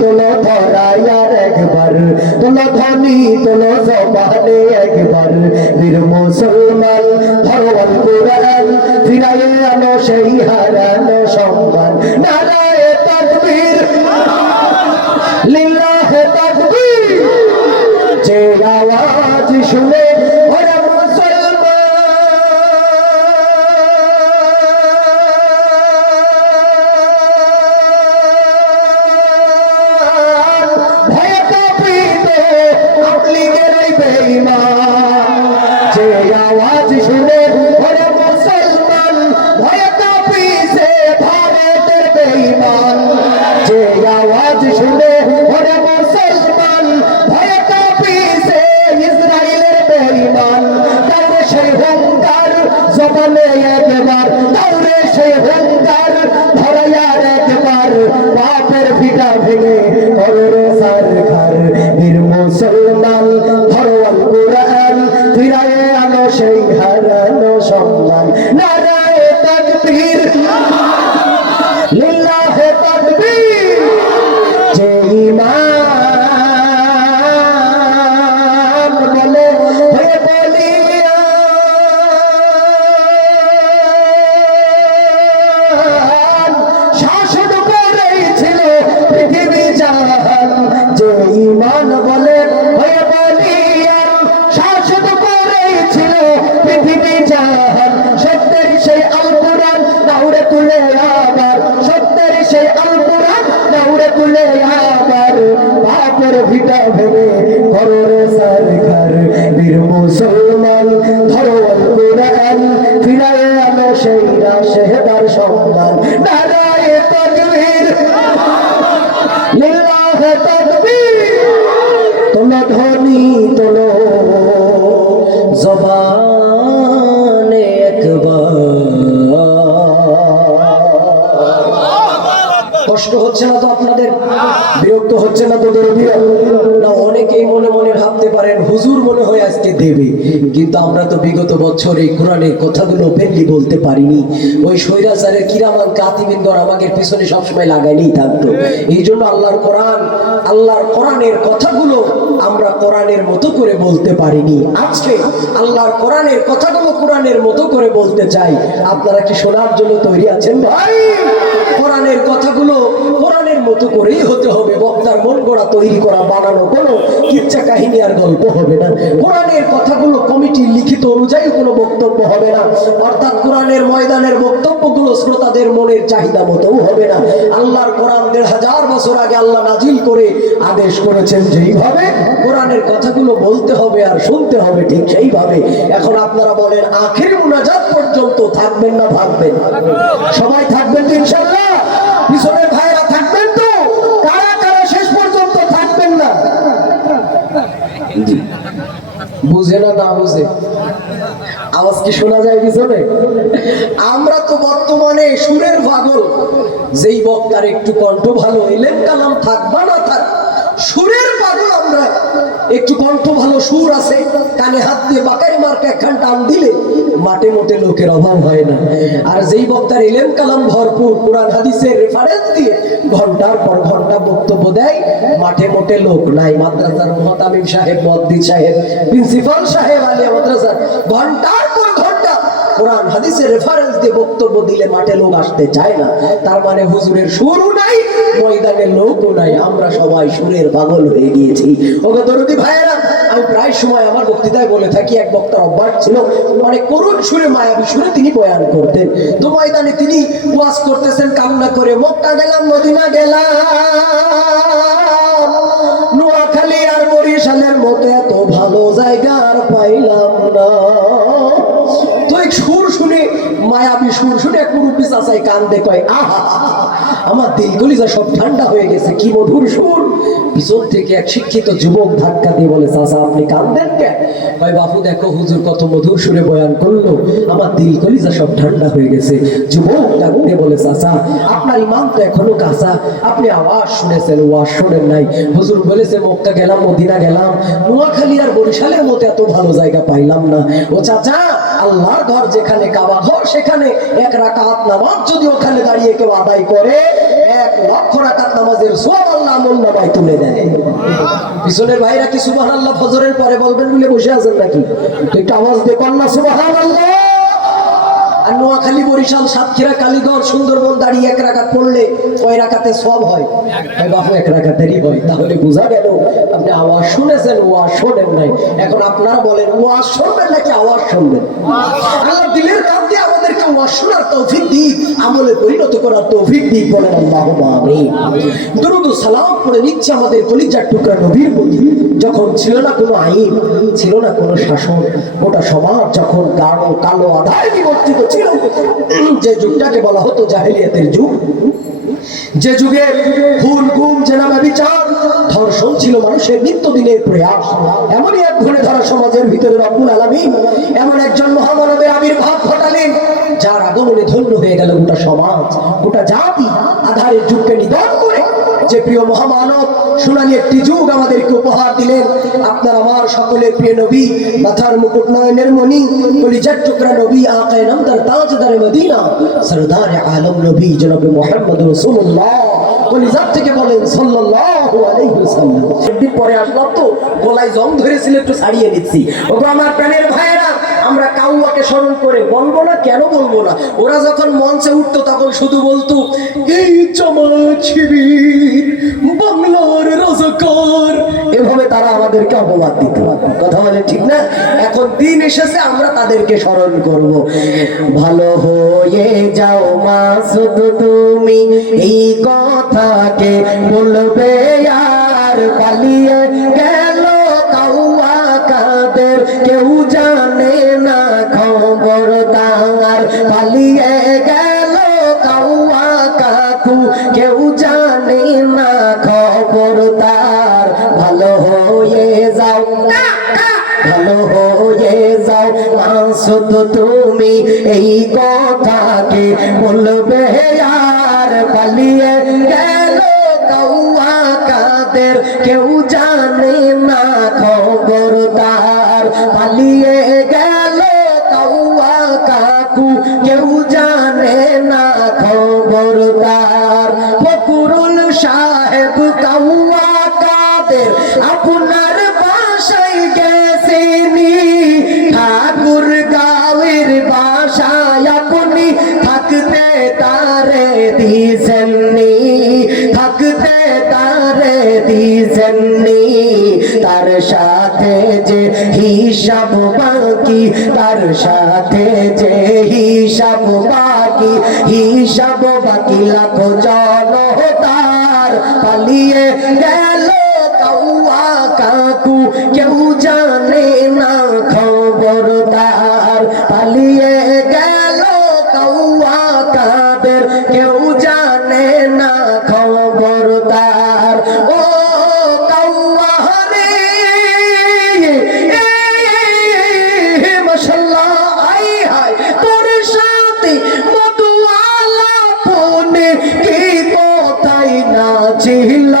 তোলো ধরাই আর একবার, তোলো ধ্বনি তোলো জবানে একবার, বীর মুসলমান ধরো আল কুরআন, ফিরায়ে আনো সেই হারানো সম্মান। নারায়ে তাকবীর, লিল্লাহে তাকবীর। যে আওয়াজ শুনে ওরা যে আওয়াজ শুনে ওরে মুসলমান ভয় কাঁপিছে ভারতের বেঈমান। যে আওয়াজ শুনে ওরে মুসলমান ভয় কাঁপিছে ইসরায়েলের বেঈমান। তাওরে সেই হুঙ্কার জবানে একবার, তাওরে সেই হুঙ্কার ধরায়ার একবার, বাপের ভিটা ভেঙে কররে সরকার। বীর মুসলমান ধরো আল কুরআন, ফিরায়ে আনো সেই হারানো সম্মান। নারায়ে তাকবীর, লিল্লাহে তাকবীর। যে ঈমান বলে হয়ে বলিয়ান, শাসন করেছিল পৃথিবী জাহান। যে ঈমান বলে হয়ে বলিয়ান, শাসন করেছিল পৃথিবী জাহান। সত্যের সেই আল কুরআন দাউরে তুলে আবার, সত্যের সেই আল কুরআন দাউরে তুলে আবার, বাপের ভিটা ভেঙে কররে সরকার। বীর মুসলমান ধরো আল কুরআন, ফিরায়ে আনো সেই রাশেদার সম্মান। নারায়ে তাকবীর, লিল্লাহে তাকবীর। তোলো ধ্বনি তোলো জবানে একবার। কষ্ট হচ্ছে না তো আপনাদের? বিরক্ত হচ্ছে না তো? না, অনেকেই মনে মনে ভাবতে পারেন হুজুর মনে হয় আজকে দেবে, কিন্তু আমরা তো বিগত বছর এই কোরআনের কথাগুলো ওপেনলি বলতে পারিনি। ওই স্বৈরাচারের কিরামান কাতিবিন্দর আমাদের পিছনে সবসময় লাগাইলেই থাকতো। এই জন্য আল্লাহর কোরআনের কথাগুলো আমরা কোরআনের মতো করে বলতে পারিনি। আজকে আল্লাহর কোরআনের কথাগুলো কোরআনের মতো করে বলতে চাই। আপনারা কি শোনার জন্য তৈরি আছেন ভাই? কোরআনের কথাগুলো কোরআনের মতো করেই হতে হবে। বক্তার মন গড়া তৈরি করা বানানো কোনো কিচ্ছা কাহিনী আর গল্প হবে না। কোরআনের কথাগুলো কমিটির লিখিত অনুযায়ী কোনো বক্তব্য হবে না। অর্থাৎ কোরআনের ময়দানের বক্তব্যগুলো শ্রোতাদের মনের চাহিদা মতোও হবে না। আল্লাহর কোরআন ১৫০০ বছর আগে আল্লাহ নাজিল করে আদেশ করেছেন যেইভাবে কোরআনের কথাগুলো বলতে হবে আর শুনতে হবে, ঠিক সেইভাবে। এখন আপনারা বলেন আখির মুনাজাত পর্যন্ত থাকবেন না থাকবেন? সবাই থাকবেন তো ইনশাআল্লাহ? পিছনের ভাইরা থাকবেন তো? কারা কারা শেষ পর্যন্ত থাকবেন না? বুঝে না বুঝে আওয়াজ কি শোনা যায় পিছনে? আমরা তো বর্তমানে সুরের পাগল। যেই বক্তার একটু কণ্ঠ ভালো, এলেম কালাম থাক বা না থাক, সুরের পাগল আমরা। একটু কণ্ঠ ভালো, সুর আছে, কানে হাত দিয়ে বাকাই মার্কা একখান টান দিলে মাঠে মোটে লোকের অভাব হয় না। আর যেই বক্তার ইলম কালাম ভরপুর, কোরআন হাদিসের রেফারেন্স দিয়ে ঘন্টার পর ঘন্টা বক্তব্য দেয়, মাঠে মোটে লোক নাই। মাদ্রাসার মুহতামিম সাহেব, মুয়াদ্দিন সাহেব, প্রিন্সিপাল সাহেব, আলিয়া মাদ্রাসার ঘন্টার পর ঘন্টা কোরআন হাদিসের রেফারেন্স দিয়ে বক্তব্য দিলে মাঠে লোক আসতে চায় না। তার মানে হুজুরের সুরও নাই, ময়দানে লোকও নাই। আমরা সবাই সুরের পাগল হয়ে গিয়েছি। ওকে দরদি ভাইয়েরা, আমি প্রায় সময় আমার বক্তৃতায় বলে থাকি, এক বক্তার অভ্যাস ছিল অনেক করুণ সুরে, মায়াবী সুরে তিনি বয়ান করতেন। তো ময়দানে তিনি ওয়াজ করতেছেন কান্না করে, মক্কা গেলাম, মদিনা গেলাম, নোয়াখালী আর বরিশালের মতো এত ভালো জায়গা আর পাইলাম না। তো এক সুর শুনে, মায়াবী সুর শুনে এক মুরব্বি চাচাই কান্দে, কয় আহা, আমার দিল কলিজা সব ঠান্ডা হয়ে গেছে, কি মধুর সুর। পিছন থেকে এক শিক্ষিত যুবক ধাক্কা দিয়ে বলে, চাচা আপনি কান্দেন কেন? কয় বাপু দেখো হুজুর কত মধুর সুরে বয়ান করলো, আমার দিল কলিজা সব ঠান্ডা হয়ে গেছে। যুবক ডাক দিয়ে বলে, চাচা আপনার ইমান তো এখনো কাঁচা, আপনি আওয়াজ শুনেছেন, ওয়াজ শোনেন নাই। হুজুর বলেছে মক্কা গেলাম, মদিনা গেলাম, নোয়াখালী আর বরিশালের মতো এত ভালো জায়গা পাইলাম না। ও চাচা আল্লাহর ঘর যেখানে কাবা ঘর সেখানে 1 রাকাত নামাজ যদি ওখানে দাঁড়িয়ে কেউ আদায় করে 1 লক্ষ রাকাত নামাজের সওয়াব আল্লাহ আমলনামায় তুলে দেয়। পিছনের ভাইরা কি সুবহানাল্লাহ ফজরের পরে বলবেন বলে বসে আছেন নাকি? একটু আওয়াজ দিয়ে কন্যা সুবহানাল্লাহ। আর নোয়াখালী, বরিশাল, সাতক্ষীরা, কালীগঞ্জ, সুন্দরবন দাঁড়িয়ে 1 রাকাত পড়লে কয় রাকাতে সওয়াব হয়? বাবু 1 রাকাতেরই হয়। তাহলে বোঝা গেল আপনি আওয়াজ শুনেছেন, ওয়াজ শোনেন নাই। এখন আপনারা বলেন ওয়াজ শুনবেন নাকি আওয়াজ শুনবেন? আল্লাহ দিলের কান দিয়ে আমাদেরকে ওয়াজ শোনার তৌফিক দিক, আমলে পরিণত করার তৌফিক দিক। বলেন আল্লাহুম্মা আমিন। দরুদ ও সালাম পড়ে নিচ্ছে আমাদের কলিজার টুকরা নবীর প্রতি। যখন ছিল না কোনো আইন, ছিল না কোনো শাসন, গোটা সমাজ যখন কালো আধারে নিমজ্জিত ছিল, যে যুগটাকে বলা হতো জাহেলিয়াতের যুগ, যে যুগে খুন, গুম, জেনা, ব্যভিচার, ধর্ষণ ছিল মানুষের নিত্যদিনের প্রয়াস, এমনই এক ঘুরে ধরা সমাজের ভিতরে রব্বুল আলামিন এমন একজন মহামানবের আবির্ভাব ঘটালেন, যার আগমনে ধন্য হয়ে গেল গোটা সমাজ, গোটা জাতি। আধারের যুগকে নিধন করে যে প্রিয় মহামানব সোনালী একটি যুগ আমাদেরকে উপহার দিলেন। আপনার আমার সকলের প্রিয় নবী, মাথার মুকুট নয়নের মণি, কলিজার টুকরা নবী, আকায়ে নামদার তাজদারে মদিনা, সরদার আলম নবী জনাব মুহাম্মদ রাসূলুল্লাহ, কলিজার থেকে বলেন সাল্লাল্লাহু আলাইহি ওয়াসাল্লাম। একদিন পরে আসলাম তো গলায় জং ধরেছিল, একটু ছাড়িয়ে নিচ্ছি। ওগো আমার প্রাণের ভাইয়েরা, আমরা কাউয়াকে স্মরণ করে বলবো না? কেন বলবো না? ওরা যখন মঞ্চে উঠতো তখন শুধু বলতো এই জামাত শিবির, বাংলার রাজাকার, এভাবে তারা আমাদেরকে অপবাদ দিত। কথা বলে ঠিক না? এখন দিন এসেছে আমরা তাদেরকে স্মরণ করব। ভালো হয়ে যাও মাসুদ তুমি, এই কথাকে বলবে আর পালিয়ে গেল কাউয়া কাদের, কেউ জানে না খবর তার, পালিয়ে গেল কাউয়া কাকু, কেউ জানে না খবর তার। ভালো হয়ে যাও, ভালো হয়ে যাও মাসুদ তুমি, এই কথাকে বলবে আর পালিয়ে গেল কাউয়া কাদের, কেউ জানে না খবর তার, পালিয়ে গেল কাউয়া কাকু, কেউ জানে না খবর তার। ফকরুল সাহেব কাউয়া কাদের আপনার বাসায় গেছেনি, ঠাকুর গাঁয়ের বাসায় আপনি থাকতে তারে দিছেননি, থাকতে তারে দিছেননি। তার সাথে যে হিসাব বাকি, তার সাথে যে হিসাব বাকি, হিসাব বাকি লাখো জনতার, পালিয়ে গেল কাউয়া কাকু, কেউ জানে না খবর তার, পালিয়ে গেল কাউয়া কাদের, কেউ জানে না খবর তার। ও কাউয়া রে মাশাআল্লাহ, আই হায় তোর সাথে মধুয়ালা ফোনে কি কোথায় না ছিল,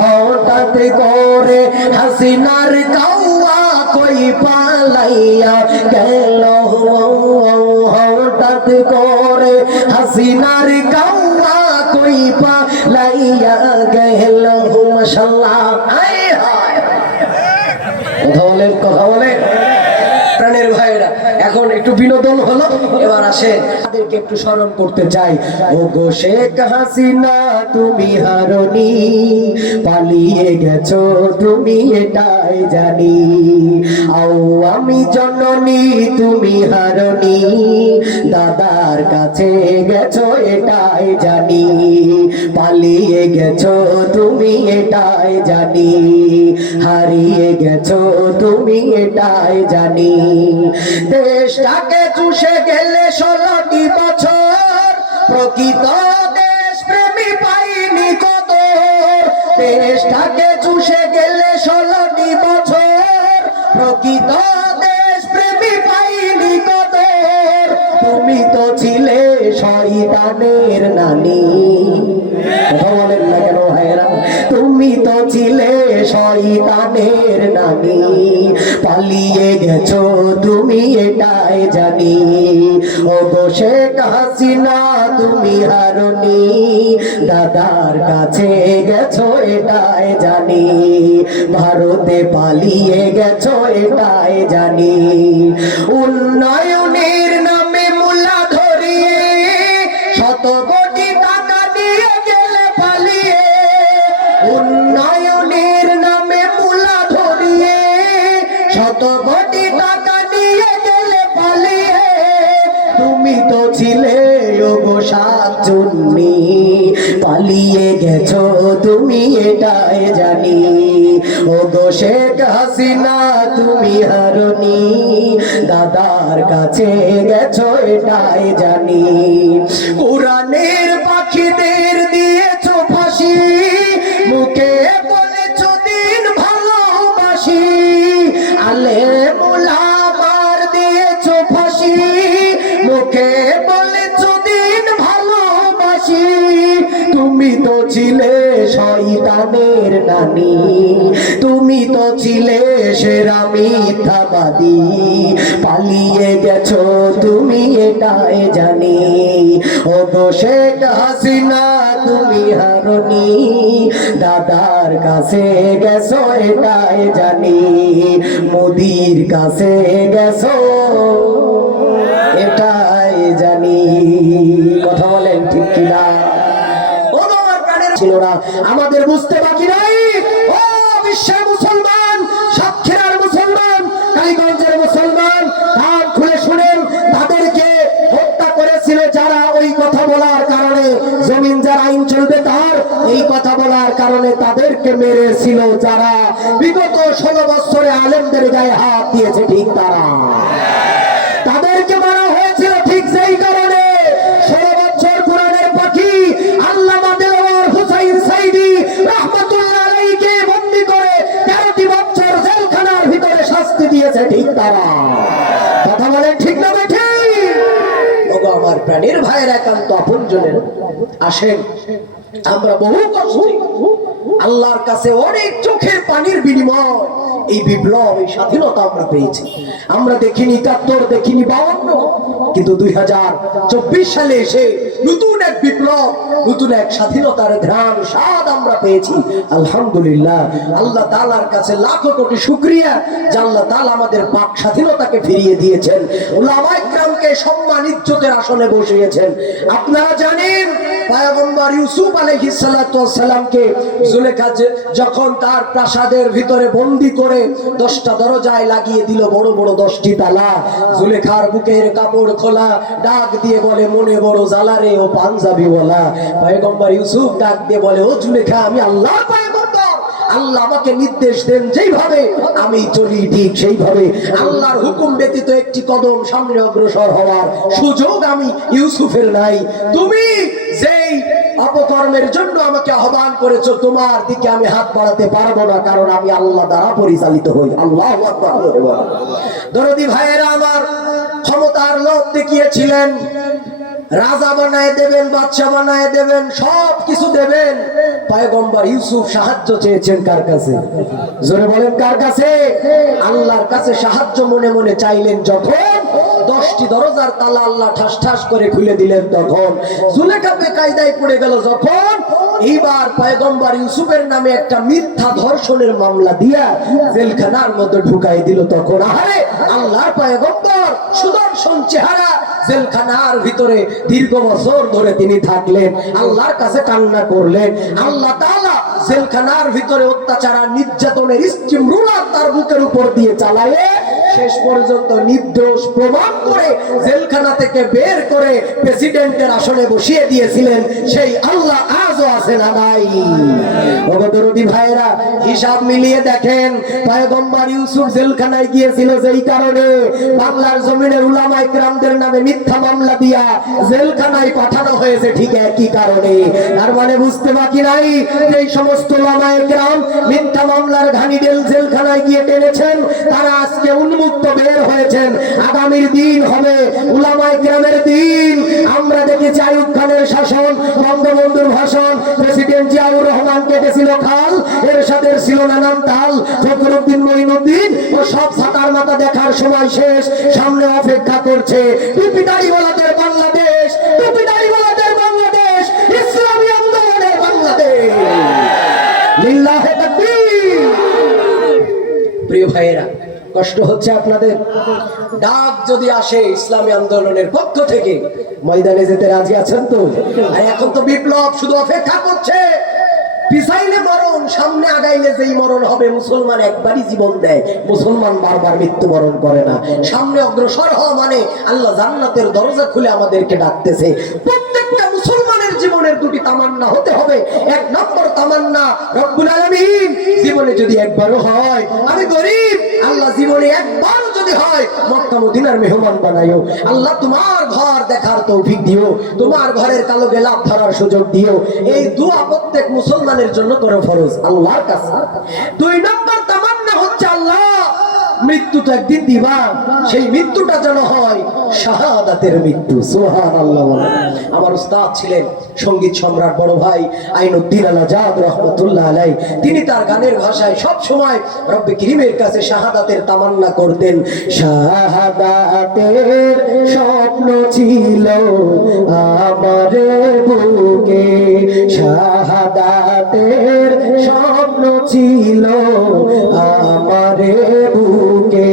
হঠাৎ করে হাসিনার কাউয়া কই পালাইয়া গেল, হঠাৎ করে হাসিনার কাউয়া কই পালাইয়া গেল। মাশাআল্লাহ, আয় হায়। কথা বলেন, কথা বলেন প্রাণের ভাইরা। এখন একটু বিনোদন হলো, এবার আসেন তাদেরকে একটু স্মরণ করতে চাই। ও গো শেখ হাসিনা তুমি হারনি, পালিয়ে গেছো তুমি এটাই জানি, আওয়ামী জননী তুমি হারনি, দাদার কাছে গেছো এটাই জানি, পালিয়ে গেছো তুমি এটাই জানি, হারিয়ে গেছো তুমি এটাই জানি। দেশটাকে চুষে গেলে 16টি বছর, প্রকৃত দেশ প্রেমী পাইনি কদর, দেশটাকে চুষে গেলে 16টি বছর, প্রকৃত দেশ প্রেমী পাইনি কদর। তুমি তো ছিলে শয়তানের নানি, কথা বলেন না কেন ভাইরা? তুমি তো ছিলে শয়তানের নানি, পালিয়ে গেছো তুমি এটাই জানি। ও গো শেখ হাসিনা তুমি হারনি, দাদার কাছে গেছো এটাই জানি। ভারতে পালিয়ে গেছো এটাই জানি। উন্নয়নের নামে মূলা ধরিয়ে শত কোটি টাকা দিয়ে গেলে পালিয়ে। উন্নয়নের নামে মূলা ধরিয়ে শত কোটি টাকা দিয়ে গেলে পালিয়ে। তুমি তো ছিলে ওগো শাকচুন্নি, পালিয়ে গেছো তুমি এটাই জানি। ওগো শেখ হাসিনা তুমি হারনি, দাদার কাছে গেছো এটাই জানি। কোরআনের পাখিদের দিয়েছো ফাঁসি, মুখে বলেছো দিন ভালোবাসি। আলেম ওলামার দিয়েছো ফাঁসি, মুখে বলেছো দিন ভালোবাসি। তুমি তো ছিলে শয়তানের নানি, তুমি তো ছিলে সেরা মিথ্যাবাদী, পালিয়ে গেছো তুমি এটাই জানি। ও গো শেখ হাসিনা তুমি হারনি, দাদার কাছে গেছো এটাই জানি। মোদির কাছে গেছো এটাই জানি। কথা বলেন ঠিক কিনা? ছিল না, আমাদের বুঝতে বাকি নাই। ও বিশ্বের মুসলমান, সাতক্ষীরার মুসলমান, কালীগঞ্জের মুসলমান, কান খুলে শুনেন, তাদেরকে হত্যা করেছিল যারা ওই কথা বলার কারণে, জমিন যার আইন চলবে তার, এই কথা বলার কারণে তাদেরকে মেরেছিল যারা বিগত 16 বছরে আলেমদের গায়ে হাত দিয়েছে, ঠিক তারা। তাদেরকে মারা হয়েছিল ঠিক যেই কারণে 16 বছর কোরআনের পাখি আল্লামা দেওয়ার হুসাইন সাইদি রাহমাতুল্লাহ আলাইহিকে বন্দী করে 13টি বছর জেলখানার ভিতরে শাস্তি দিয়েছে, ঠিক তারা। কথা বলেন ঠিক না বেঠিক? ওগো আমার প্রাণের ভাইয়ের একান্ত আপনজনের, আসেন আমরা বহু কষ্টে আল্লাহর কাছে অনেক চোখের পানির বিনিময় এই বিপ্লব, এই স্বাধীনতা আমরা পেয়েছি। আমরা দেখিনি 71, দেখিনি 52, কিন্তু 2024 সালে এসে নতুন এক বিপ্লব, নতুন এক স্বাধীনতার ধ্যান স্বাদ আমরা পেয়েছি। আলহামদুলিল্লাহ, আল্লাহ তাআলার কাছে লাখো কোটি শুকরিয়া যে আল্লাহ তাআলা আমাদের পাক স্বাধীনতাকে ফিরিয়ে দিয়েছেন, উলামায়ে কিরামকে সম্মান ইজ্জতের আসনে বসিয়েছেন। আপনারা জানেন পয়গম্বর ইউসুফ আলাইহিস সালাতু ওয়াস সালামকে জুলেখা যখন তার প্রাসাদের ভিতরে বন্দী করে 10টা দরজায় লাগিয়ে দিল, বড় বড় 10টি তালা। জুলেখার বুকের কাপড় খোলা, ডাক দিয়ে বলে মনে বড় জ্বালা রে ও পাঞ্জাবি ওয়ালা। পয়গম্বর ইউসুফ ডাক দিয়ে বলে, ও জুলেখা আমি আল্লাহর পয়গম্বর, আল্লাহ আমাকে নির্দেশ দেন যেইভাবে আমি চলি ঠিক সেইভাবে। আল্লাহর হুকুম ব্যতীত একটি কদম সামনে অগ্রসর হওয়ার সুযোগ আমি ইউসুফের নাই। তুমি যেই অপকর্মের জন্য আমাকে আহ্বান করেছো, তোমার দিকে আমি হাত বাড়াতে পারবো না, কারণ আমি আল্লাহ দ্বারা পরিচালিত হই। আল্লাহু আকবার। দরদি ভাইয়েরা আমার, ক্ষমতার লোভ দেখিয়েছিলেন, রাজা বানায় দেবেন, বাদশা বানায় দেবেন, সব কিছু দেবেন। পয়গম্বর ইউসুফ সাহায্য চেয়েছেন কার কাছে? জোরে বলেন কার কাছে? আল্লাহর কাছে সাহায্য মনে মনে চাইলেন। যখন 10টি দরজার তালা আল্লাহ ঠাস ঠাস করে খুলে দিলেন, তখন জুলেখা বেকায়দায় পড়ে গেল। যখন এইবার পয়গম্বর ইউসুফের নামে একটা মিথ্যা ধর্ষণের মামলা দিয়া জেলখানার মধ্যে ঢুকাই দিল, তখন আরে আল্লাহর পয়গম্বর সুদর্শন চেহারা জেলখানার ভিতরে দীর্ঘ বছর ধরে তিনি থাকলেন, আল্লাহর কাছে কান্না করলেন। আল্লাহ তাআলা জেলখানার ভিতরে অত্যাচার আর নির্যাতনের স্টিম রুলার তার বুকের উপর দিয়ে চালায়ে শেষ পর্যন্ত নির্দোষ প্রমাণ করে জেলখানা থেকে বের করে প্রেসিডেন্টের আসনে বসিয়ে দিয়েছিলেন। সেই আল্লাহ আজও আছে না নাই? ওগো দরদি ভাইরা, হিসাব মিলিয়ে দেখেন, পয়গম্বর ইউসুফ জেলখানায় গিয়েছিল যেই কারণে বাংলার জমিনের উলামায়ে কিরামদের নামে মিথ্যা মামলা দিয়া জেলখানায় পাঠানো হয়েছে, ঠিক একই কারণে। তার মানে বুঝতে বাকি নাই, এই সমস্ত উলামায়ে কিরাম মিথ্যা মামলার ঘানি জেলখানায় গিয়ে টেনেছেন, তারা আজকে উন্মুক্ত বের হয়েছেন। আগামীর দিন হবে উলামায়ে কিরামের দিন। আমরা দেখেছি আইয়ুব খানের শাসন, বঙ্গবন্ধুর ভাষণ, প্রেসিডেন্ট জিয়াউর রহমান কেটেছিল খাল, এরশাদ আমাদের ছিল নানান তাল, ফখরুদ্দিন মঈনুদ্দিন ও সব ছাতার মাথা দেখার সময় শেষ, সামনে অপেক্ষা করছে টুপি দাড়িওয়ালাদের বাংলাদেশ, টুপি দাড়িওয়ালাদের বাংলাদেশ, ইসলামী আন্দোলনের বাংলাদেশ। লিল্লাহে তাকবীর। প্রিয় ভাইয়েরা, কষ্ট হচ্ছে আপনাদের? ডাক যদি আসে ইসলামী আন্দোলনের পক্ষ থেকে, ময়দানে যেতে রাজি আছেন তো? আর এখন তো বিপ্লব শুধু অপেক্ষা করছে, পিছাইলে মরণ, সামনে আগাইলে যেই মরণ হবে। মুসলমান একবারই জীবন দেয়, মুসলমান বারবার মৃত্যুবরণ করে না। সামনে অগ্রসর হওয়া মানে আল্লাহ জান্নাতের দরজা খুলে আমাদেরকে ডাকতেছে। প্রত্যেকটা মুসলমানের জীবনের দুটি তামান্না হতে হবে। এক নম্বর তামান্না, রব্বুল আলামিন জীবনে যদি একবারও হয়, আমি গরিব, আল্লাহ জীবনে একবার যদি হয় মক্কা মদিনার মেহমান বানাইও। আল্লাহ তোমার ঘর দেখার তৌফিক দিও, তোমার ঘরের কালো গোলাপ ধরার সুযোগ দিও। এই দোয়া প্রত্যেক মুসলমানের জন্য করে ফরজ আল্লাহর কাছে। দুই নম্বর তামান্না হচ্ছে, আল্লাহ মৃত্যু তো একদিন দিবা, সেই মৃত্যুটা যেন হয় শাহাদাতের মৃত্যু। সুবহানাল্লাহ। আমার উস্তাদ ছিলেন সঙ্গীত সম্রাট বড় ভাই আইনুদ্দিন আল আজাদ রহমাতুল্লাহ আলাইহি। তিনি তার গানের ভাষায় সব সময় রব্বে করিমের কাছে শাহাদাতের তামান্না করতেন। শাহাদাতের স্বপ্ন ছিল আমার বুকে, শাহাদাতের স্বপ্ন ছিল আমার বুকে,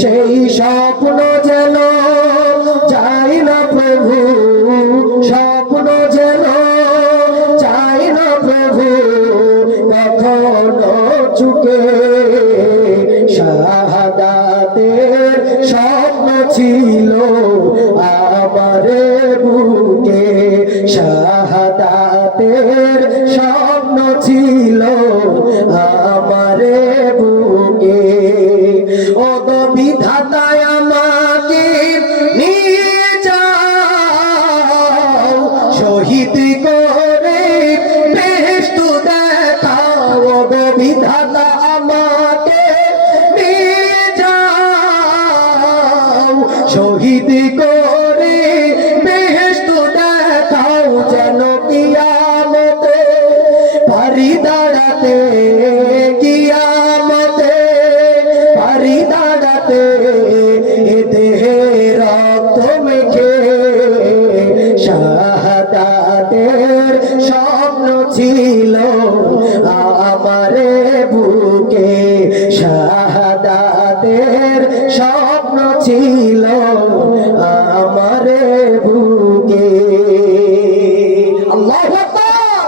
সেই স্বপ্ন যেন যাই না প্রভু, স্বপ্ন যেন যাই না প্রভু কখনো চুকে। শাহাদাতের স্বপ্ন ছিল আমার বুকে, শাহাদাতের স্বপ্ন ছিল আমার বুকে। ও গো বিধাতায় আমাকে নিয়ে যাও, শহীদ করে বেহেশত দেখাও। ও গো বিধাতা আমাকে নিয়ে যাও, শহীদ করে বেহেশত দেখাও। যেন কিয়ামতে পারি দাঁড়াতে, কিয়ামতে পারি দাঁড়াতে এ দেহে রক্ত মেখে। শাহাদাতের স্বপ্ন ছিল আমার বুকে, শাহাদাতের স্বপ্ন ছিল আমার বুকে। আল্লাহু আকবার।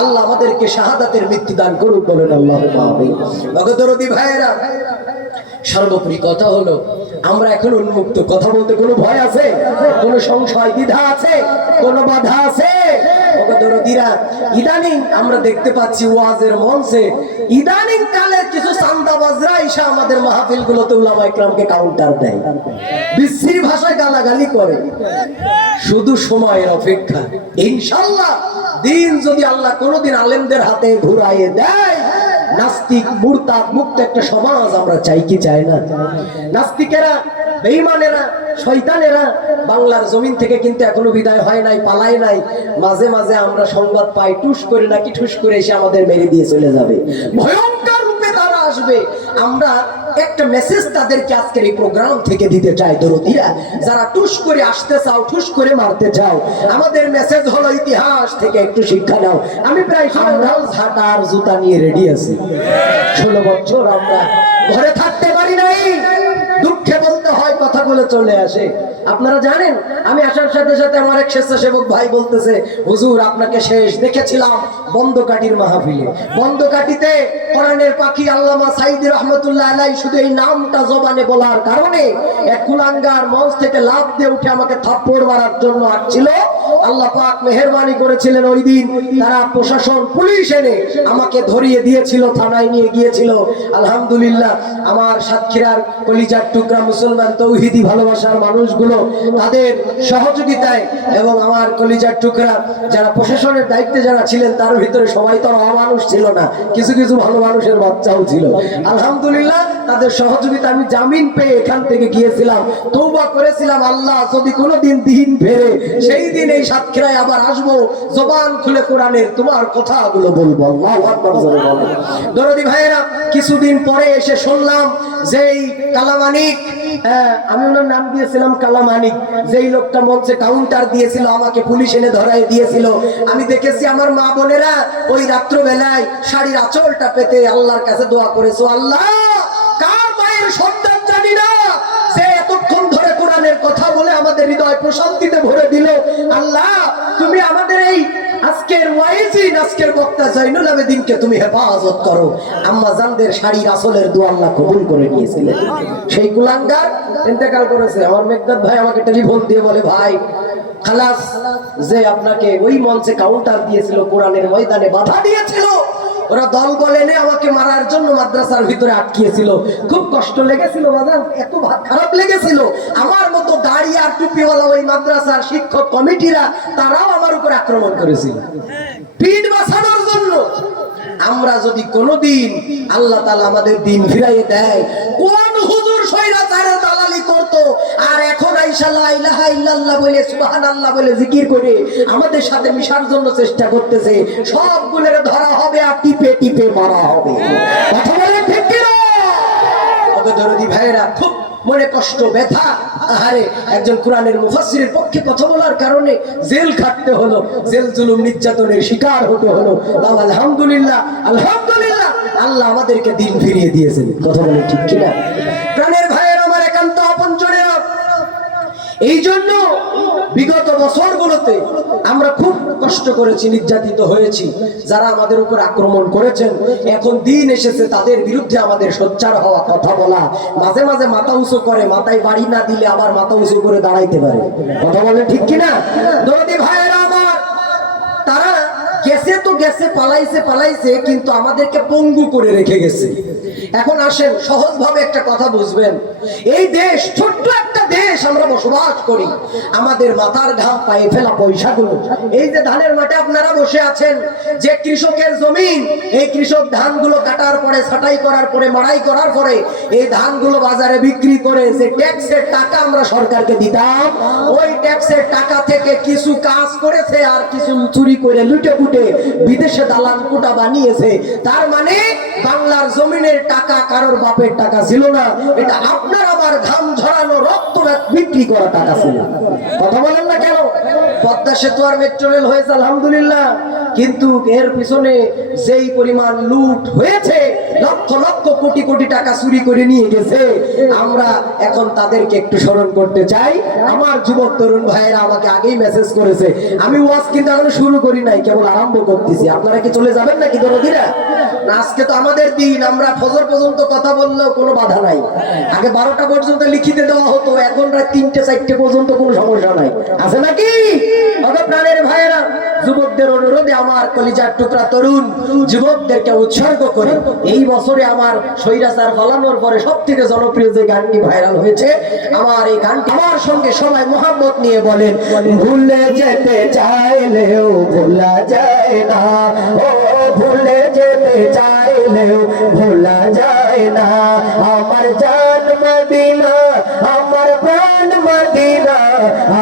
আল্লাহ আমাদেরকে শাহাদাতের মৃত্যু দান করুক, বলেন আল্লাহুম্মা আমিন। ভগতরদি ভাইয়েরা, সর্বোপরি কথা হলো আমরা এখন উন্মুক্ত। কথা বলতে কোনো ভয় আছে? কোনো সংশয় দ্বিধা আছে? কোনো বাধা আছে? ভগতরদিরা, ইদানিং আমরা দেখতে পাচ্ছি ওয়াজের মঞ্চে ইদানিং কালে কিছু চান্দাবাজরা এসে আমাদের মাহফিল গুলোতে উলামা ইকরামকে কাউন্টার দেয়, বিশ্রী ভাষায় গালাগালি করে। শুধু সময়ের অপেক্ষা। ইনশাআল্লাহ দিন যদি আল্লাহ কোনোদিন আলেমদের হাতে ঘুরাইয়ে দেয়, নাস্তিক মুরতাদ মুক্ত একটা সমাজ আমরা চাই কি চাই না? নাস্তিকেরা, বেঈমানেরা, শয়তানেরা বাংলার জমিন থেকে কিন্তু এখনো বিদায় হয় নাই, পালায় নাই। মাঝে মাঝে আমরা সংবাদ পাই টুস করে নাকি ঠুস করে এসে আমাদের মেরে দিয়ে চলে যাবে, ভয়ঙ্কর রূপে তারা আসবে। আমরা একটা মেসেজ তাদেরকে আজকের এই প্রোগ্রাম থেকে দিতে চাই। দরদিরা, যারা টুস করে আসতে চাও, ঠুস করে মারতে চাও, আমাদের মেসেজ হলো ইতিহাস থেকে একটু শিক্ষা নাও। আমি প্রায় ঝাঁটা আর জুতা নিয়ে রেডি আছি। 16 বছর আমরা ঘরে থাকতে পারি নাই, দুঃখে বলতে হয়, কথাগুলো চলে আসে। আপনারা জানেন, আমি আসার সাথে সাথে আমার এক স্বেচ্ছাসেবক ভাই বলতেছে, হুজুর আপনাকে শেষ দেখেছিলাম বন্দকাটির মাহফিলে। বন্দকাটিতে কোরআনের পাখি আল্লামা সাইদি রহমতুল্লাহ আলাইহি শুধু এই নামটা জবানে বলার কারণে এক কুলাঙ্গার মঞ্চ থেকে লাফ দিয়ে উঠে আমাকে থাপ্পড় মারার জন্য আসছিল। আল্লাহ পাক মেহেরবানি করেছিলেন, ওই দিন তারা প্রশাসন পুলিশ এনে আমাকে ধরিয়ে দিয়েছিল, থানায় নিয়ে গিয়েছিল। আলহামদুলিল্লাহ, আমার সাতক্ষীরার কলিজার টুকরা মুসলমান তৌহিদি প্রীতি ভালোবাসার মানুষগুলো তাদের সহযোগিতায় এবং আমার কলিজার টুকরা যারা প্রশাসনের দায়িত্বে যারা ছিলেন তার ভিতরে সবাই তো অমানুষ ছিল না, কিছু কিছু ভালো মানুষের বাচ্চাও ছিল। আলহামদুলিল্লাহ তাদের সহযোগিতা আমি জামিন পেয়ে এখান থেকে গিয়েছিলাম, তওবা করেছিলাম আল্লাহ যদি কোনোদিন দিন ফেরে সেই দিন এই সাতক্ষীরায় আবার আসবো, জবান খুলে কোরআনের তোমার কথাগুলো বলবো। আল্লাহু আকবার জোরে বলো। দরদি ভাইয়েরা, কিছুদিন পরে এসে শুনলাম যেই কালামানিক, আমি ওনার নাম দিয়েছিলাম কালামানিক, যেই লোকটা মঞ্চে কাউন্টার দিয়েছিল আমাকে পুলিশ এনে ধরাই দিয়েছিল। আমি দেখেছি আমার মা বোনেরা ওই রাত্রবেলায় শাড়ির আঁচলটা পেতে আল্লাহর কাছে দোয়া করেছো, আল্লাহ কার মায়ের সন্তান জানি না সে এতক্ষণ ধরে কোরআনের কথা বলে আমাদের হৃদয় প্রশান্তিতে ভরে দিল। আল্লাহ তুমি আমাদের এই আজকের ওয়াইজিন, আজকের বক্তা জয়নুল আবেদিনকে তুমি হেফাজত করো। আম্মা জানদের শাড়ির আসলের দোয়া আল্লাহ কবুল করে নিয়েছিলেন। সেই কুলাঙ্গার ইন্তেকাল করেছে। আমার মেঘনাথ ভাই আমাকে টেলিফোন দিয়ে বলে, ভাই খালাস যে আপনাকে ওই মঞ্চে কাউন্টার দিয়েছিল, কোরআনের ময়দানে বাধা দিয়েছিল, ওরা দল বলে নে আমাকে মারার জন্য মাদ্রাসার ভিতরে আটকিয়েছিল। খুব কষ্ট লেগেছিল বাজান, এত খারাপ লেগেছিল। আমার মতো দাড়ি আর টুপিওয়ালা ওই মাদ্রাসার শিক্ষক কমিটিরা তারাও আমার উপর আক্রমণ করেছিল পিঠ বাঁচানোর জন্য। আমরা যদি কোনোদিন আল্লাহ তাআলা আমাদের দিন ফিরাইয়ে দেয়, কোন হুজুর স্বৈরাচারের দালালি করতো আর এখন আইসা লা ইলাহা ইল্লাল্লাহ বলে সুবহানাল্লাহ বলে জিকির করে আমাদের সাথে মিশার জন্য চেষ্টা করতেছে, সবগুলোর ধরা হবে আর টিপে টিপে মারা হবে। কথা বলেন ঠিক কি না? ওগো দরদি ভাইরা, খুব মনে কষ্ট ব্যথা। আরে একজন কোরআনের মুফাসসিরের পক্ষে কথা বলার কারণে জেল খাটতে হলো, জেল জুলুম নির্যাতনের শিকার হতে হলো। তাও আলহামদুলিল্লাহ, আলহামদুলিল্লাহ আল্লাহ আমাদেরকে দিন ফিরিয়ে দিয়েছেন। কথা বলে ঠিক কিনা? প্রাণের ভাইয়ের আমার একান্ত আপনজনেরা, এই জন্য বিগত বছরগুলোতে আমরা খুব কষ্ট করেছি, নির্যাতিত হয়েছি। যারা আমাদের উপর আক্রমণ করেছেন, এখন দিন এসেছে তাদের বিরুদ্ধে আমাদের সোচ্চার হওয়া, কথা বলা। মাঝে মাঝে মাথা উঁচু করে, মাথায় বাড়ি না দিলে আবার মাথা উঁচু করে দাঁড়াইতে পারে। কথা বলে ঠিক কিনা? দরদি ভাইয়েরা আমার, তারা গেছে তো গেছে, পালাইছে পালাইছে, কিন্তু আমাদেরকে পঙ্গু করে রেখে গেছে। এখন আসেন সহজভাবে একটা কথা বুঝবেন, এই দেশ ছোট্ট একটা দেশ, আমরা বসবাস করি। আমাদের মাথার ঘাম পায়ে ফেলা পয়সাগুলো, এই যে ধানের মাঠে আপনারা বসে আছেন, যে কৃষকের জমিন, এই কৃষক ধানগুলো কাটার পরে, ছাঁটাই করার পরে, মাড়াই করার পরে এই ধানগুলো বাজারে বিক্রি করে যে ট্যাক্সের টাকা আমরা সরকারকে দিতাম, ওই ট্যাক্সের টাকা থেকে কিছু কাজ করেছে আর কিছু চুরি করে লুটে পুটে বিদেশে দালান কোটা বানিয়েছে। তার মানে বাংলার জমিনের টাকা কারোর বাপের টাকা ছিল না, এটা আপনার আমার ঘাম ঝরানো রক্ত বিক্রি করা টাকা ছিল। কথা বলেন না কেন? পদ্মা সেতু আর মেট্রো রেল হয়েছে আলহামদুলিল্লাহ, কিন্তু এর পিছনে যেই পরিমাণ লুট হয়েছে, লক্ষ লক্ষ কোটি কোটি টাকা চুরি করে নিয়ে গেছে, আমরা এখন তাদেরকে একটু স্মরণ করতে চাই। আমার যুবক তরুণ ভাইয়েরা আমাকে আগেই মেসেজ করেছে, আমি ওয়াজ কিন্তু এখনো শুরু করি নাই, কেবল আরম্ভ করতেছি। আপনারা কি চলে যাবেন নাকি দরদিরা? আজকে তো আমাদের দিন, আমরা ফজর পর্যন্ত কথা বললেও কোনো বাধা নাই। আগে 12টা পর্যন্ত লিখিতে দেওয়া হতো, এখন রাত 3টে 4টে পর্যন্ত কোনো সমস্যা নাই, আছে নাকি? প্রাণের ভাইয়েরা, যুবকদের অনুরোধে আমার কলিজার টুকরা তরুণ যুবকদেরকে উৎসর্গ করে এই বছরে আমার স্বৈরাচার পালানোর পরে সব থেকে জনপ্রিয় যে গানটি ভাইরাল হয়েছে, আমার এই গানটি আমার সঙ্গে সবাই মোহাম্মত নিয়ে বলেন, ভুলে যেতে চাইলেও ভোলা যায় না, ও ভুলে যেতে চাইলেও ভোলা যায় না, আমার জান মদিনা, আমার প্রাণ মদিনা,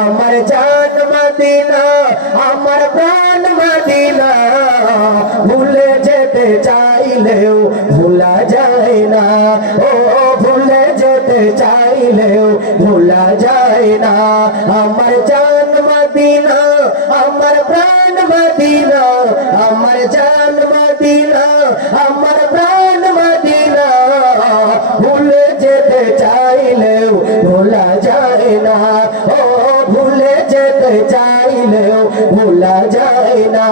আমার জান মদিনা, আমার প্রাণ মদিনা, ভুলে যেতে চাইলেও ভোলা যায় না, ও ভুলে যেতে চাইলেও ভোলা যায় না, আমার জান মদিনা, আমার প্রাণ মদিনা, আমার জান মদিনা, আমার প্রাণ মদিনা, ভুলে যেতে চাইলেও ভোলা যায় না, ও ভুলে যেতে চাইলেও ভোলা যায় না,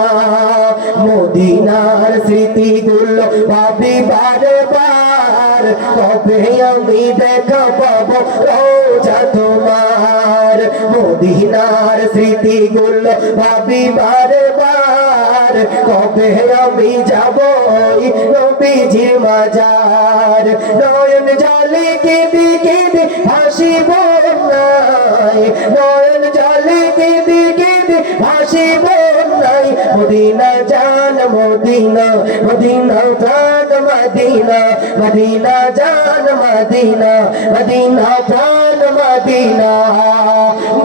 মদিনার স্মৃতিগুলো ভাবি বারে বার, কবে আমি দেখা পাবো রোজা তোমার, মদিনার স্মৃতিগুলো ভাবি বারে বার, কবে আমি যাবো নবীজির মাজার, নয়ন জলে কেঁদে কেঁদে হাসিব নাই নয়ন জলে কেঁদে কেঁদে ভাসি বন্যায় মদিনা জান মদিনা মদিনা প্রাণ মদিনা মদিনা জান মদিনা মদিনা প্রাণ মদিনা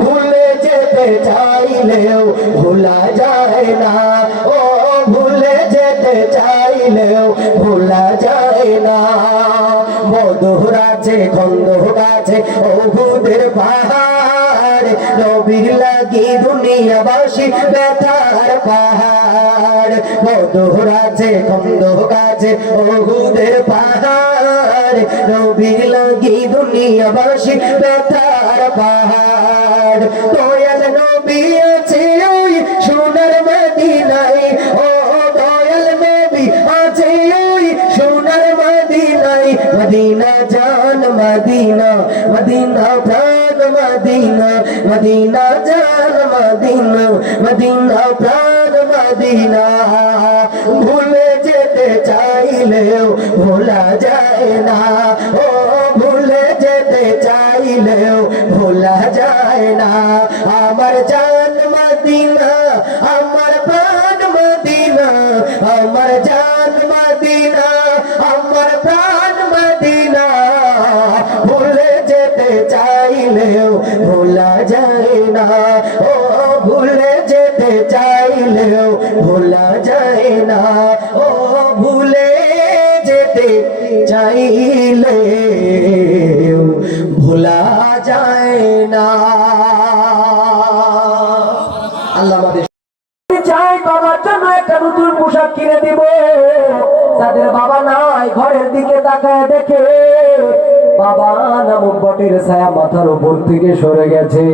ভুলে যেতে চাইলেও ভোলা যায় না ও ভুলে যেতে চাইলেও ভোলা যায় না মধুর আছে খন্দক আছে ওহুদের পাহাড় নবীর লাগি দুনিয়াবাসী ব্যথার পাহাড় মধুর আছে খন্দক আছে ওহুদের পাহাড় নবীর লাগি দুনিয়াবাসী ব্যথার পাহাড় দয়াল নবী আছে ওই সোনার মদিনায় ও দয়াল নবী আছে ওই সোনার মদিনায় মদিনা জান মদিনা মদিনা প্রাণ মদিনা মদিনা জান মদিনা মদিনা প্রাণ মদিনা ভুলে যেতে চাইলেও ভোলা যায় না ও ভুলে যেতে চাইলেও ভোলা যায় না আমার জান মদিনা আমার প্রাণ মদিনা আমার জান মদিনা আমার প্রাণ মদিনা ভুলে যেতে চাইলেও ভোলা যায় না ও ভুলে যেতে চাইলেও ভোলা যায় না ও ভুলে যেতে চাইলেও ভোলা যায় না আল্লাহ আমাদের চাই বাবার জন্য একটা নতুন পোশাক কিনে দিব যাদের বাবা নাই ঘরের দিকে তাকায় দেখে বাবা নামক বটের ছায়া মাথার উপর থেকে সরে গেছে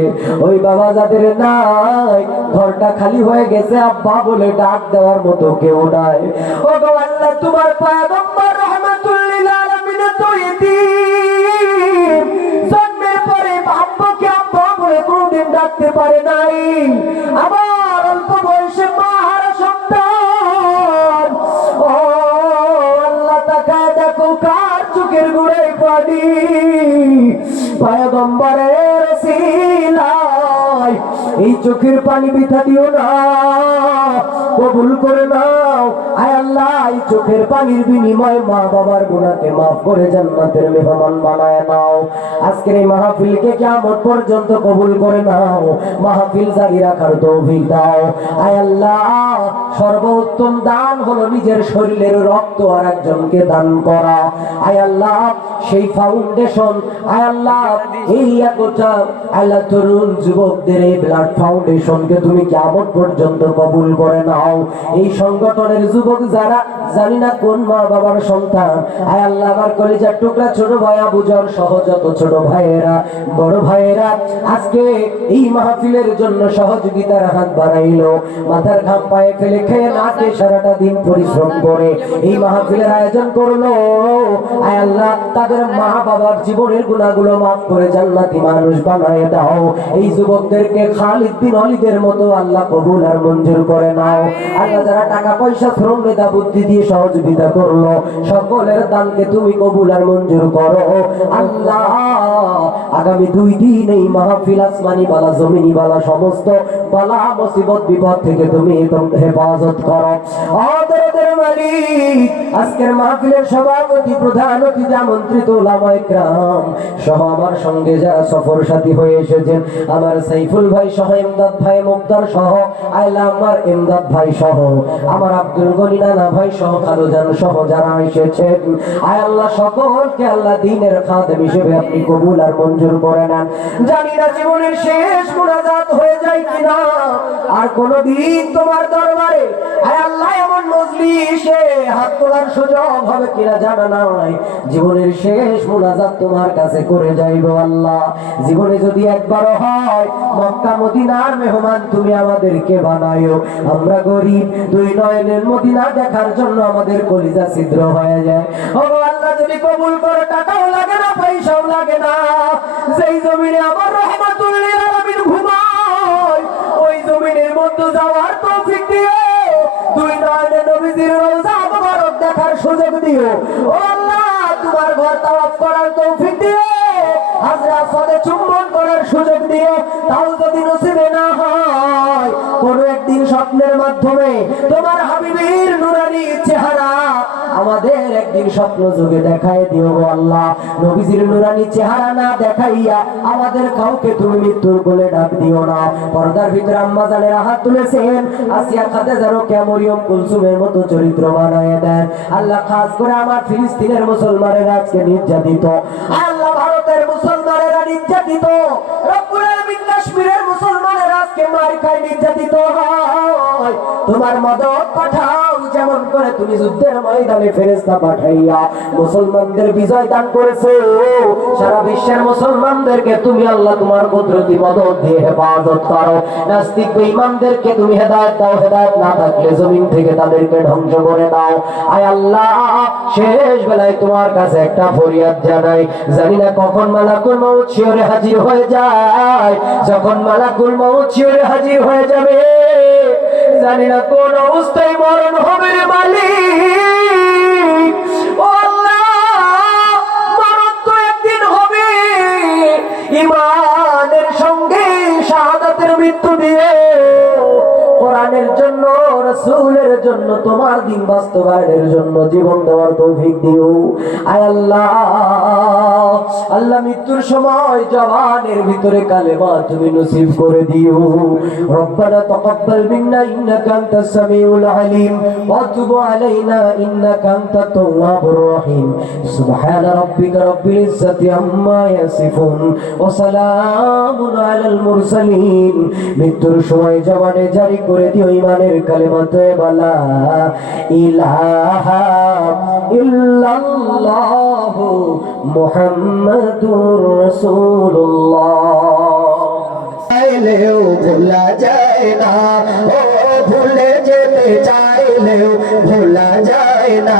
ওই বাবা যাদের নাই ঘরটা খালি হয়ে গেছে আব্বা বলে ডাক দেওয়ার মতো কেউ নাই ও গো আল্লাহ তোমার পয়গম্বর রাহমাতুল লিল আলামিন তো ইতিম জন্মের পরে আব্বাকে আব্বা বলে কোনদিন ডাকতে পারে নাই আবার অল্প বয়সে মাহারা সন্তান ও আল্লাহ তাকায় দেখো কার চোখের গোড়ায় পানি পয়গম্বরের ওসিলায় এই চোখের পানি বৃথা দিও না কবুল করে নাও আয় আল্লাহ এই চোখের পানির বিনিময়ে মা বাবার গুনাহকে maaf করে জান্নাতের মেহমান বানায় নাও আজকের এই মাহফিলকে কিয়ামত পর্যন্ত কবুল করে নাও মাহফিল জারি রাখার তৌফিক দাও আয় আল্লাহ সর্বোত্তম দান হলো নিজের শরীরের রক্ত আরেকজনকে দান করা আয় আল্লাহ সেই ফাউন্ডেশন আয় আল্লাহ এই একটা আল্লাহ তরুণ যুবকদের এই ব্লাড ফাউন্ডেশনকে তুমি কিয়ামত পর্যন্ত কবুল করে নাও এই সংগঠনের যুবক যারা জানি না কোন মা বাবার সন্তান আয় আল্লাহ আমার কলিজার টুকরা ছোট ভাই আবুজর সহ যত ছোট ভাইয়েরা বড় ভাইয়েরা আজকে এই মাহফিলের জন্য সহযোগিতার হাত বাড়াইলো মাথার ঘাম পায়ে ফেলে খেয়ে না খেয়ে সারাটা দিন পরিশ্রম করে এই মাহফিলের আয়োজন করলো আয় আল্লাহ তাদের মা বাবার জীবনের গুনাহগুলো maaf করে জান্নাতি মানুষ বানায় দাও এই যুবকদেরকে খালিদ বিন ওয়ালিদের মতো আল্লাহ কবুল আর মঞ্জুর করে নাও আল্লাহ যারা টাকা পয়সা শ্রম মেধা বুদ্ধি দিয়ে সহযোগিতা করলো সকলের দানকে তুমি কবুল আর মঞ্জুর করো আল্লাহ আগামী 2 দিন এই মাহফিল আসমানি বালা জমিনি বালা সমস্ত বালা মুসিবত বিপদ থেকে তুমি হেফাজত করো দরদের মালিক আজকের মাহফিলের সভাপতি প্রধান অতিথি আমন্ত্রিত উলামায়ে কেরাম সহ আমার সঙ্গে যারা সফর সাথী হয়ে এসেছেন আমার সাইফুল ভাই সহ ইমদাদ ভাই মুক্তার সহ আইলা আমার ইমদাদ ভাই সহ আমার আব্দুল গনি নানা ভাই সহ খালুজান সহ যারা এসেছেন আয় আল্লাহ সকলকে আল্লাহ দ্বীনের খাদেম হিসেবে আপনি কবুল আর মঞ্জুর করে নেন জানি না জীবনের শেষ মুনাজাত হয়ে যায় কিনা আর কোনদিন তোমার দরবারে আয় আল্লাহ এমন মজলিসে হাত তোলার সুযোগ হবে কিনা জানা নাই জীবনের শেষ মুনাজাত তোমার কাছে করে যাইবো আল্লাহ জীবনে যদি একবারও হয় মক্কা মদিনার মেহমান তুমি আমাদেরকে বানায়ো আমরা গরিব দুই নয়নের মদিনা দেখার জন্য আমাদের কলিজা ছিদ্র হয়ে যায় ও আল্লাহ যদি কবুল করে টাকাও লাগে না পয়সাও লাগে না যেই জমিনে আমার রহমাতুল লিল আলামিন ঘুমায় ওই জমিনের মধ্যে যাওয়ার তৌফিক দিও দুই নয়নের নবীজির রওজা মুবারক দেখার সুযোগ দিও ও আল্লাহ তোমার ঘর তাওয়াফ করার তৌফিক দিও হাজরা সাদে চুম্বন করার সুযোগ দিও, তাও যদি নসিবে না হয় কোনো একদিন স্বপ্নের মাধ্যমে তোমার হাবিবের নুরানি চেহারা আমাদের একদিন স্বপ্ন যুগে দেখায় দিও গো আল্লাহ। নবীজির নুরানি চেহারা না দেখাইয়া আমাদের কাউকে তুমি মৃত্যুর কোলে ডাক দিও না। পর্দার ভিতরে আম্মা জানেরা হাত তুলেছেন, আসিয়া খাদিজা রোকেয়া মরিয়ম কুলসুমের মতো চরিত্র বানায় দেন আল্লাহ। খাস করে আমার ফিলিস্তিনের মুসলমানেরা আজকে নির্যাতিত, আল্লাহ ভারতের মুসলমানেরা নির্যাতিত, রব্বুল আলামিন কাশ্মীরের মুসলমানেরা আজকে মার খায় নির্যাতিত হয়। তোমার মদত পাঠাও, যেমন করে তুমি যুদ্ধের ময়দানে ফেরেশতা পাঠাইয়া মুসলমানদের বিজয় দান করেছো, সারা বিশ্বের মুসলমানদেরকে তুমি আল্লাহ তোমার কুদরতি মদত দিয়ে হেফাজত করো। নাস্তিক বেঈমানদেরকে তুমি হেদায়েত দাও, হেদায়েত না থাকলে জমিন থেকে তাদেরকে ধ্বংস করে দাও। আয় আল্লাহ, শেষ বেলায় তোমার কাছে একটা ফরিয়াদ জানাই, জানি না কখন মালাকুল মউত শিওরে হাজির হয়ে যায়। যখন মালাকুল মউত শিওরে হাজির হয়ে যাবে, জানি না কোন অবস্থায় মরণ হবে রে মালিক। ও আল্লাহ, মরণ তো একদিন হবে, ঈমানের সঙ্গে শাহাদাতের মৃত্যু দিয়ে কোরআনের জন্য, রাসূলের জন্য, তোমার দিন বাস্তবায়নের জন্য জীবন দেওয়ার তৌফিক দিও। আয় আল্লাহ, আল্লাহ মৃত্যুর সময় জবানের ভিতরে কালেমা তুমি নসিব করে দিও। রব্বানা তাকাব্বাল মিন্না ইন্নাকা আনতাস সামিউল আলিম ওয়া তুব আলাইনা ইন্নাকা আনতাত তাওয়াবুর রহিম। সুবহানা রাব্বিকা রাব্বিল ইজ্জাতি আম্মা ইয়াসিফুন ওয়া সালামুন আলাল মুরসালিন। মৃত্যুর সময় জবানে জারি করে দিও ঈমানের কালেমা তয়্যিবা লা ইলাহা ইল্লাল্লাহু মুহাম্মাদুর রাসূলুল্লাহ। চাইলেও ভোলা যায় না, ও ভুলে যেতে চাইলেও ভোলা যায় না।